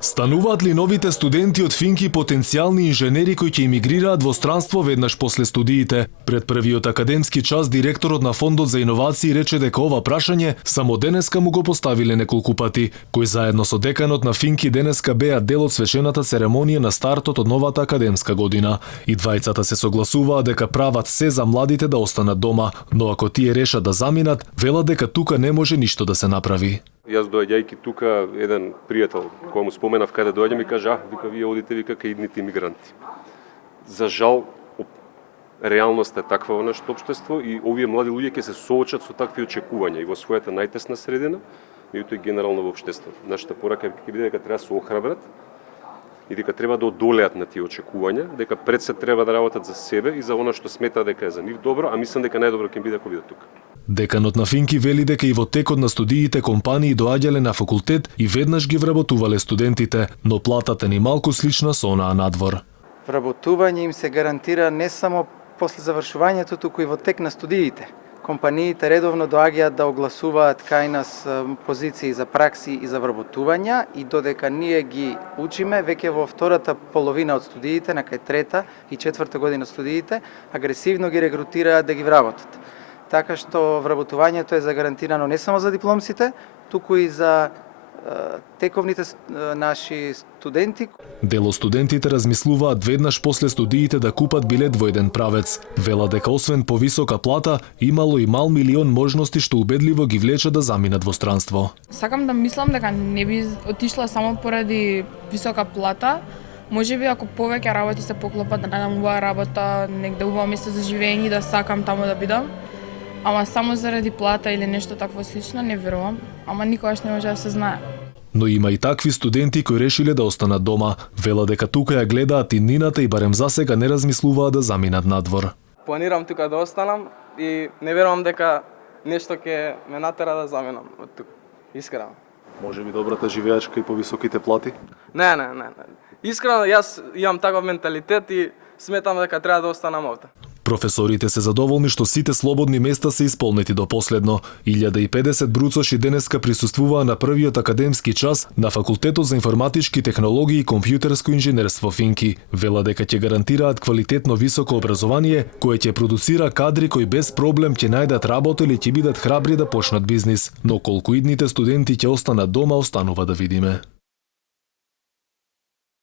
Стануваат ли новите студенти од Финки потенцијални инженери кои ќе емигрираат во странство веднаш после студиите? Пред првиот академски час директорот на Фондот за иновации рече дека ова прашање само денеска му го поставиле неколку пати, кој заедно со деканот на Финки денеска беа дел од свечената церемонија на стартот од новата академска година. И двајцата се согласуваа дека прават се за младите да останат дома, но ако тие решат да заминат, велат дека тука не може ништо да се направи. Јас доаѓајќи тука, еден пријател кој му споменав каде доаѓам и кажа, вика, вие одите, вика, кај идните имигранти. За жал, реалноста е таква во нашето општество и овие млади луѓе ќе се соочат со такви очекувања и во својата најтесна средина, меѓутоа и генерално во општеството. Нашата порака ќе биде дека треба да се охрабрат и дека треба да одолеат на тие очекувања, дека пред се треба да работат за себе и за она што смета дека е за нив добро, а мислам дека најдобро ќе биде ако бидат тука. Деканот на Финки вели дека и во текот на студиите компании доаѓале на факултет и веднаш ги вработувале студентите, но платата ни малку слична со онаа надвор. Вработување им се гарантира не само после завршувањето, туку и во тек на студиите. Компаниите редовно доаѓаат да огласуваат кај нас позиции за пракси и за вработувања и додека ние ги учиме, веќе во втората половина од студиите, на кај трета и четврта година студиите, агресивно ги регрутираат да ги вработат. Така што вработувањето е загарантирано не само за дипломците, туку и за тековните наши студенти. Дел од студентите размислуваат веднаш после студиите да купат билет во еден правец. Вела дека освен повисока плата, имало и мал милион можности што убедливо ги влече да заминат во странство. Сакам да мислам дека не би отишла само поради висока плата. Можеби ако повеќе работи се поклопат да најдам убава работа, негде убаво место за живење и да сакам таму да бидам. Ама само заради плата или нешто такво слично не верувам, ама никогаш не може да се знае. Но има и такви студенти кои решиле да останат дома. Вела дека тука ја гледаат иднината и барем засега не размислуваат да заминат надвор. Планирам тука да останам и не верувам дека нешто ќе ме натера да заминам од тука. Искрено. Може би добрата живеачка и повисоките плати? Не. Искрено, јас имам таков менталитет и сметам дека треба да останам овде. Професорите се задоволни што сите слободни места се исполнети до последно. 1050 бруцоши денеска присуствуваа на првиот академски час на Факултетот за информатички технологии и компјутерско инженерство Финки. Вела дека ќе гарантираат квалитетно високо образование кое ќе продуцира кадри кои без проблем ќе најдат работа или ќе бидат храбри да почнат бизнис. Но колку идните студенти ќе останат дома, останува да видиме.